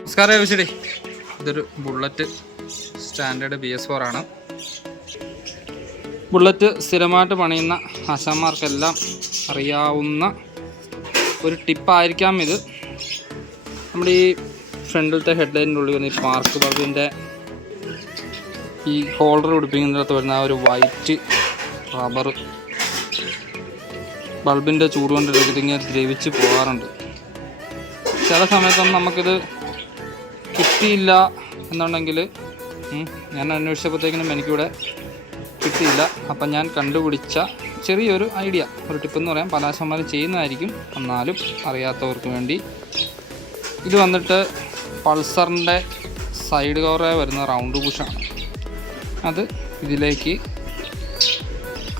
നമസ്കാരം വിശടി. ഇതൊരു bullet standard BS4 ആണ്. ബുള്ളറ്റ് സ്ഥിരമായിട്ട് പണിയുന്ന ആശാന്മാർക്കെല്ലാം അറിയാവുന്ന ഒരു ടിപ്പായിരിക്കാം ഇത്. നമ്മുടെ ഈ ഫ്രണ്ടിലത്തെ ഹെഡ്ലൈറ്റിൻ്റെ ഉള്ളിൽ വരുന്ന ഈ പാർക്ക് ബൾബിൻ്റെ ഈ ഹോൾഡർ പിടിപ്പിക്കുന്നിടത്ത് വരുന്ന ആ ഒരു വൈറ്റ് റബ്ബർ ബൾബിൻ്റെ ചൂട് കൊണ്ട് ഇതിങ്ങനെ ദ്രവിച്ച് പോകാറുണ്ട്. ചില സമയത്തൊന്നും നമുക്കിത് കിട്ടിയില്ല എന്നുണ്ടെങ്കിൽ ഞാൻ അന്വേഷിച്ചപ്പോഴത്തേക്കിനും എനിക്കിവിടെ കിട്ടിയില്ല. അപ്പം ഞാൻ കണ്ടുപിടിച്ച ചെറിയൊരു ഐഡിയ, ഒരു ടിപ്പെന്ന് പറയാം, പല ആശാന്മാരും ചെയ്യുന്നതായിരിക്കും, എന്നാലും അറിയാത്തവർക്ക് വേണ്ടി. ഇത് വന്നിട്ട് പൾസറിൻ്റെ സൈഡ് കവറായി വരുന്ന റൗണ്ട് ബുഷാണ്. അത് ഇതിലേക്ക്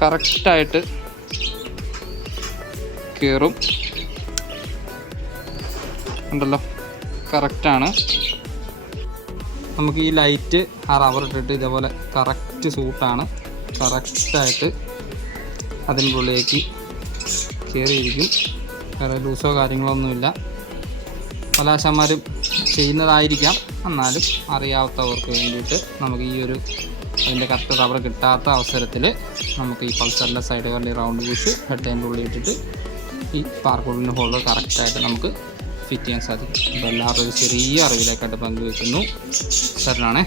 കറക്റ്റായിട്ട് കയറും. ഉണ്ടല്ലോ, കറക്റ്റാണ്. നമുക്ക് ഈ ലൈറ്റ് ആ റബ്ബർ ഇട്ടിട്ട് ഇതേപോലെ കറക്റ്റ് സൂട്ടാണ്. കറക്റ്റായിട്ട് അതിൻ്റെ ഉള്ളിലേക്ക് കയറിയിരിക്കും. വേറെ ലൂസോ കാര്യങ്ങളോ ഒന്നുമില്ല. പല ആശാന്മാരും ചെയ്യുന്നതായിരിക്കാം, എന്നാലും അറിയാത്തവർക്ക് വേണ്ടിയിട്ട് നമുക്ക് ഈ ഒരു അതിൻ്റെ കറക്റ്റ് റബ്ബർ കിട്ടാത്ത അവസരത്തിൽ നമുക്ക് ഈ പൾസറിൻ്റെ സൈഡ് കയറി റൗണ്ട് ബുഷ് ഹെഡ്ലൈൻ്റെ ഉള്ളിൽ ഇട്ടിട്ട് ഈ പാർക്കോളിൻ്റെ ഹോൾഡർ കറക്റ്റായിട്ട് നമുക്ക് ഫിറ്റ് ചെയ്യാൻ സാധിക്കും. അപ്പോൾ എല്ലാവരും ഒരു ചെറിയ അറിവിലേക്കായിട്ട് പങ്കുവെക്കുന്നു. ശരണാണേ.